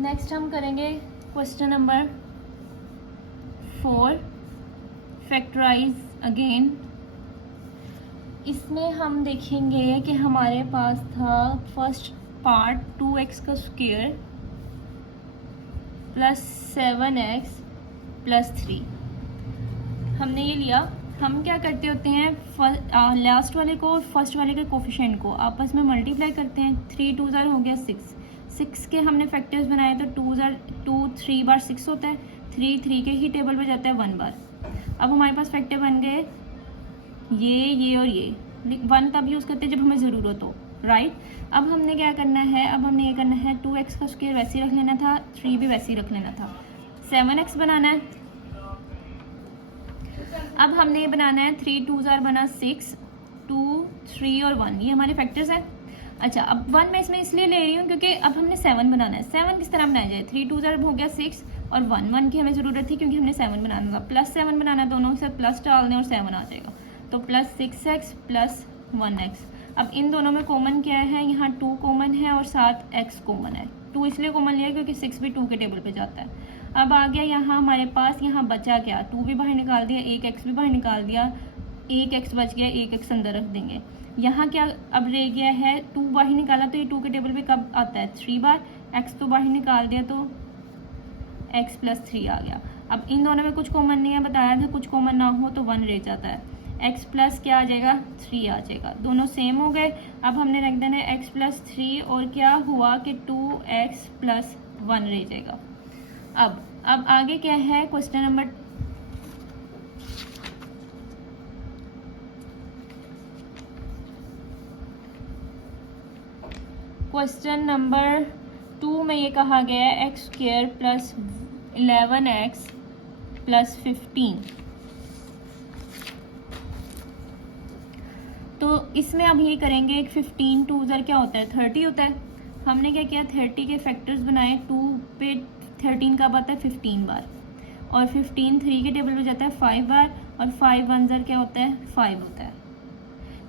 Next हम करेंगे question number 4, factorise again. इसमें हम देखेंगे कि हमारे पास था फर्स्ट पार्ट 2x का स्क्वायर प्लस 7x प्लस 3। हमने ये लिया। हम क्या करते होते हैं, लास्ट वाले को और फर्स्ट वाले के कोफिशिएंट को आपस में मल्टीप्लाई करते हैं। 3 2 ज़ार हो गया 6 के हमने फैक्टर्स बनाए तो 2 3 बार 6 होता है। 3 के ही टेबल पे जाता है 1 बार। अब हमारे पास फैक्टर बन गए ये और ये। 1 तब यूज़ करते हैं जब हमें ज़रूरत हो, राइट। अब हमने क्या करना है, अब हमने ये करना है 2x का स्क्वायर वैसे ही रख लेना था, 3 भी वैसे ही रख लेना था। 7x बनाना है। अब हमने ये बनाना है 3 2 ज़ार बना 6, 2 3 और 1, ये हमारे फैक्टर्स हैं। अच्छा, अब 1 मैं इसमें इसलिए ले रही हूँ क्योंकि अब हमने 7 बनाना है। 7 किस तरह बनाया जाए, 3 2 ज़ार हो गया 6 और 1 की हमें ज़रूरत थी क्योंकि हमने 7 बनाना था। प्लस 7 बनाना, दोनों के साथ प्लस डाल दें और 7 आ जाएगा, तो प्लस 6x प्लस 1x। अब इन दोनों में कॉमन क्या है, यहाँ 2 कॉमन है और साथ x कॉमन है। 2 इसलिए कॉमन लिया क्योंकि 6 भी 2 के टेबल पे जाता है। अब आ गया यहाँ हमारे पास, यहाँ बचा क्या, 2 भी बाहर निकाल दिया, 1x भी बाहर निकाल दिया, 1x बच गया, 1x अंदर रख देंगे। यहाँ क्या अब रह गया है, 2 बाहर निकाला तो ये 2 के टेबल पे कब आता है, 3 बार। x तो बाहर निकाल दिया तो x प्लस 3 आ गया। अब इन दोनों में कुछ कॉमन नहीं है, बताया था कुछ कॉमन ना हो तो 1 रह जाता है। x प्लस क्या आ जाएगा, 3 आ जाएगा। दोनों सेम हो गए। अब हमने रख देना है x प्लस 3 और क्या हुआ कि 2x प्लस 1 रह जाएगा। अब आगे क्या है, क्वेश्चन नंबर 2 में ये कहा गया है x square plus 11x plus 15। तो इसमें अब ये करेंगे 15 2 ज़ार क्या होता है, 30 होता है। हमने क्या किया, 30 के फैक्टर्स बनाए। 2 पे 13 कब आता है, 15 बार। और 15 3 के टेबल पे जाता है 5 बार। और 5 1 ज़ार क्या होता है, 5 होता है।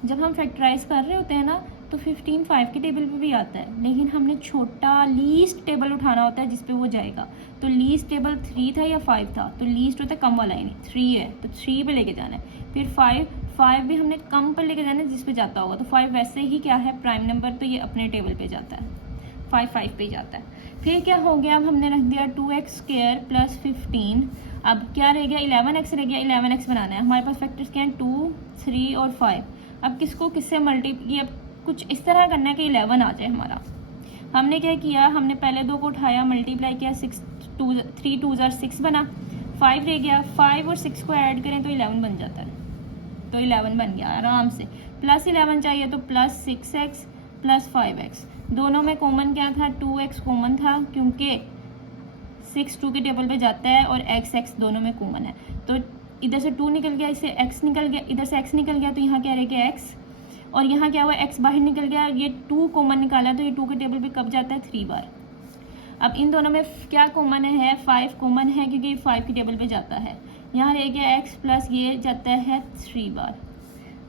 जब हम फैक्टराइज कर रहे होते हैं ना तो 15 5 के टेबल पे भी आता है, लेकिन हमने छोटा लीस्ट टेबल उठाना होता है जिस पे वो जाएगा। तो लीस्ट टेबल 3 था या 5 था, तो लीस्ट होता है कम वाला, यानी 3 है तो 3 पे लेके जाना है। फिर 5 भी हमने कम पर लेके जाना है जिस पे जाता होगा। तो 5 वैसे ही क्या है, प्राइम नंबर, तो ये अपने टेबल पे जाता है, 5 पे जाता है। फिर क्या हो गया, अब हमने रख दिया 2x स्क्वायर प्लस 15। अब क्या रह गया, 11x रह गया। 11x बनाना है। हमारे पास फैक्टर्स क्या हैं, 2 3 और 5। अब किसको किससे मल्टीप्लाई, अब कुछ इस तरह करना है कि 11 आ जाए हमारा। हमने क्या किया, हमने पहले 2 को उठाया, मल्टीप्लाई किया, 3 2 ज़ार 6 बना, 5 रह गया। 5 और 6 को ऐड करें तो 11 बन जाता है, तो 11 बन गया आराम से। प्लस 11 चाहिए तो प्लस 6x प्लस 5x। दोनों में कॉमन क्या था, 2x कॉमन था क्योंकि 6 2 के टेबल पे जाता है और x दोनों में कॉमन है। तो इधर से 2 निकल गया, इससे x निकल गया, इधर से x निकल गया, तो यहाँ क्या रह गया x। और यहाँ क्या हुआ, x बाहर निकल गया, ये 2 कॉमन निकाला तो ये 2 के टेबल पे कब जाता है, 3 बार। अब इन दोनों में क्या कॉमन है, 5 कॉमन है क्योंकि 5 के टेबल पे जाता है। यहाँ रह गया x प्लस ये जाता है 3 बार।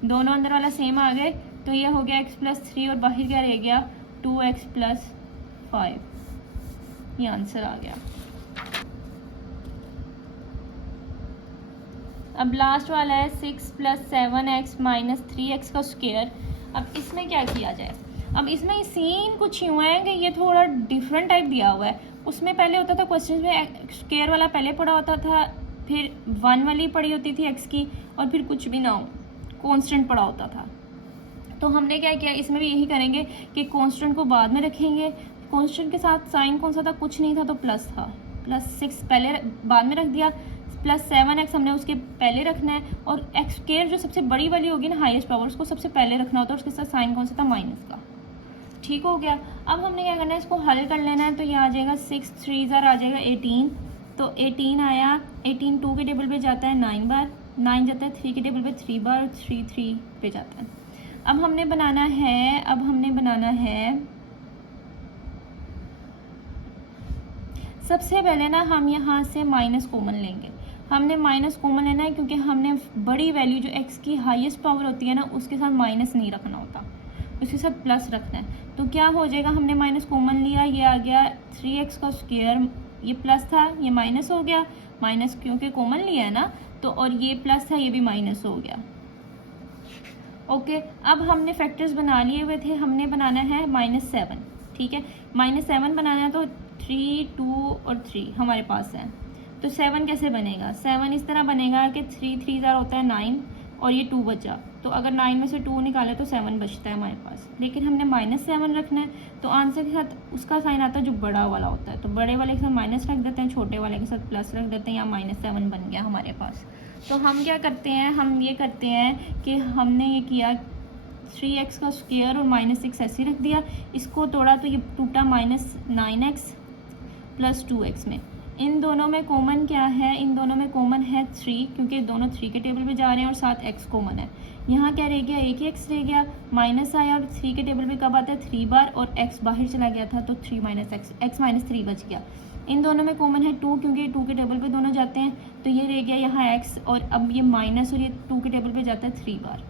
दोनों अंदर वाला सेम आ गए, तो ये हो गया x प्लस 3 और बाहर क्या रह गया, 2x प्लस 5। ये आंसर आ गया। अब लास्ट वाला है 6 प्लस 7x माइनस 3x का स्क्वायर। अब इसमें क्या किया जाए, अब इसमें सीन कुछ यूँ है कि ये थोड़ा डिफरेंट टाइप दिया हुआ है। उसमें पहले होता था क्वेश्चन में स्क्वायर वाला पहले पढ़ा होता था, फिर 1 वाली पढ़ी होती थी x की, और फिर कुछ भी ना हो कांस्टेंट पढ़ा होता था। तो हमने क्या किया, इसमें भी यही करेंगे कि कांस्टेंट को बाद में रखेंगे। कांस्टेंट के साथ साइन कौन सा था, कुछ नहीं था, तो प्लस था। प्लस 6 पहले बाद में रख दिया, प्लस 7x हमने उसके पहले रखना है। और एक्स स्क्वायर जो सबसे बड़ी वाली होगी ना, हाईएस्ट पावर, उसको सबसे पहले रखना होता है। उसके साथ साइन कौन सा था, माइनस का। ठीक हो गया। अब हमने क्या करना है, इसको हल कर लेना है। तो ये आ जाएगा 6 3 ज़ार आ जाएगा 18। तो 18 आया, 18 2 के टेबल पे जाता है 9 बार, 9 जाता है 3 के टेबल पे 3 बार, 3 3 पे जाता है। अब हमने बनाना है, सबसे पहले ना हम यहाँ से माइनस कॉमन लेंगे। हमने माइनस कॉमन लेना है क्योंकि हमने बड़ी वैल्यू जो x की हाईएस्ट पावर होती है ना, उसके साथ माइनस नहीं रखना होता, उसके साथ प्लस रखना है। तो क्या हो जाएगा, हमने माइनस कॉमन लिया, ये आ गया 3x का स्क्वायर, ये प्लस था ये माइनस हो गया, माइनस क्योंकि कॉमन लिया है ना, तो और ये प्लस था ये भी माइनस हो गया। ओके, अब हमने फैक्टर्स बना लिए हुए थे, हमने बनाना है -7, ठीक है। -7 बनाना है तो 3, 2 और 3 हमारे पास है। तो 7 कैसे बनेगा? 7 इस तरह बनेगा कि 3 3 ज़ार होता है 9 और ये 2 बचा, तो अगर 9 में से 2 निकाले तो 7 बचता है हमारे पास। लेकिन हमने -7 रखना है, तो आंसर के साथ उसका साइन आता है जो बड़ा वाला होता है, तो बड़े वाले के साथ माइनस रख देते हैं, छोटे वाले के साथ प्लस रख देते हैं, या -7 बन गया हमारे पास। तो हम क्या करते हैं, हम ये करते हैं कि हमने ये किया 3x का स्क्वायर और -6 ऐसे रख दिया, इसको तोड़ा तो ये टूटा -9x + 2x में। इन दोनों में कॉमन क्या है? इन दोनों में कॉमन है 3, क्योंकि दोनों 3 के टेबल पे जा रहे हैं और साथ x कॉमन है। यहाँ क्या रह गया? एक ही x रह गया, माइनस आया और 3 के टेबल पे कब आता है? 3 बार, और x बाहर चला गया था तो 3 - x -3 बच गया। इन दोनों में कॉमन है 2, क्योंकि 2 के टेबल पे दोनों जाते हैं, तो ये रह गया यहाँ x, और अब ये माइनस और ये 2 के टेबल पे जाता है 3 बार।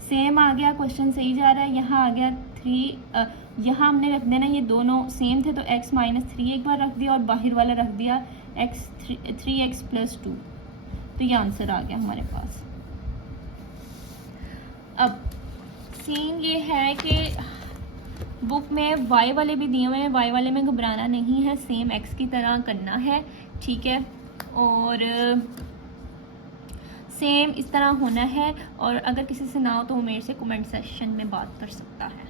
सेम आ गया, क्वेश्चन सही जा रहा है। यहाँ आ गया 3, यहाँ हमने रख देना, ये दोनों सेम थे तो x -3 एक बार रख दिया और बाहर वाला रख दिया 3x + 2, तो ये आंसर आ गया हमारे पास। अब सीन ये है कि बुक में y वाले भी दिए हुए हैं, y वाले में घबराना नहीं है, सेम x की तरह करना है, ठीक है, और सेम इस तरह होना है। और अगर किसी से ना हो तो वो मेरे से कमेंट सेक्शन में बात कर सकता है।